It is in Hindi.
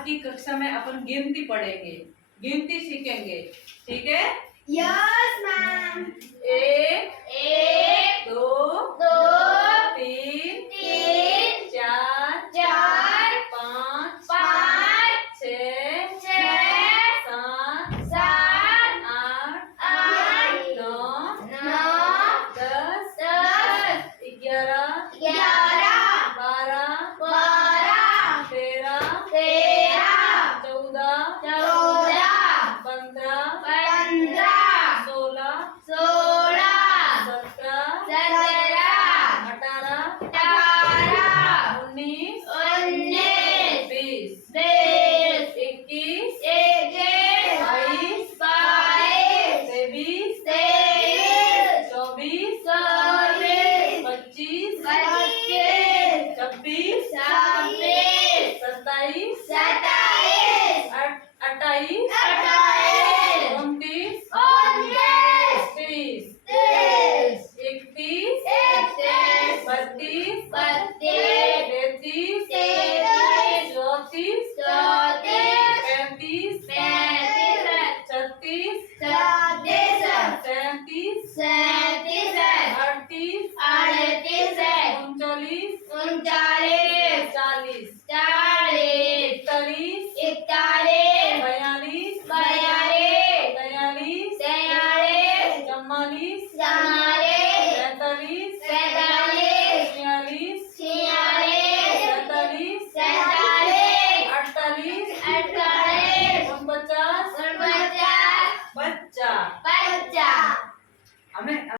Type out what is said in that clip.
आज की कक्षा में अपन गिनती पढ़ेंगे, गिनती सीखेंगे। ठीक है? Yes ma'am. एक, एक, दो, दो, तीन, तीन, चार, चार, पाँच, पाँच, छः, छः, सात, सात, आठ, आठ, नौ, नौ, 10, 10, 11, 11, 12, 12, 13, 13, 14, 14, 15, 15, 16, 16, 17, 17, 18, 18, 19, 19, 20, 20, 21, 21, 22, 22, 23, 23, 24, 24, 25, 25, 26, 26, 27, 27, 28, 28,